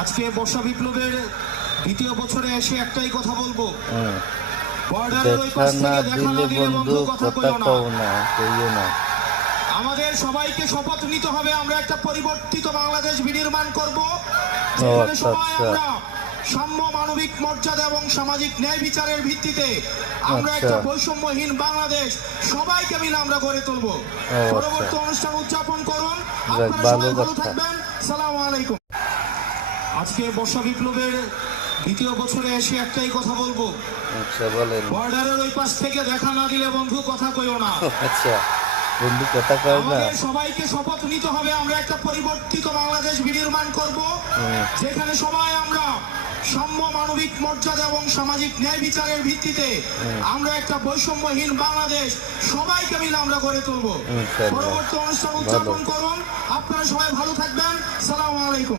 আজকে বর্ষা বিপ্লবের দ্বিতীয় বছরে এসে একটাই কথা বলবো, বর্ডারের ওই পাশ থেকে দেখা না দিলে বন্ধু কথা কইও না। আমাদের সবাইকে শপথ নিতে হবে, আমরা একটা পরিবর্তিত বাংলাদেশ বিনির্মাণ করব, যেখানে সবাই আমরা সাম্য, মানবিক মর্যাদা এবং সামাজিক ন্যায় বিচারের ভিত্তিতে আমরা একটা বৈষম্যহীন বাংলাদেশ সবাইকে মিলে আমরা গড়ে তুলবো। পরবর্তী অনুষ্ঠান উদযাপন করুন, আপনারা সবাই ভালো থাকবেন। আসসালামু আলাইকুম। আজকে বর্ষা বিপ্লবের দ্বিতীয় বছরে এসে একটাই কথা বলবো, বর্ডারের ওই পাশ থেকে দেখা না দিলে বন্ধু কথা কইও না। বন্ধু কথা কয় না। আমাদের সবাইকে শপথ নিতে হবে, আমরা একটা পরিবর্তিত বাংলাদেশ বিনির্মাণ করব, যেখানে সবাই আমরা সাম্য, মানবিক মর্যাদা এবং সামাজিক ন্যায় বিচারের ভিত্তিতে আমরা একটা বৈষম্যহীন বাংলাদেশ সবাইকে মিলে আমরা গড়ে তুলবো। পরবর্তী অনুষ্ঠান উদযাপন করুন, আপনারা সবাই ভালো থাকবেন। আসসালামু আলাইকুম।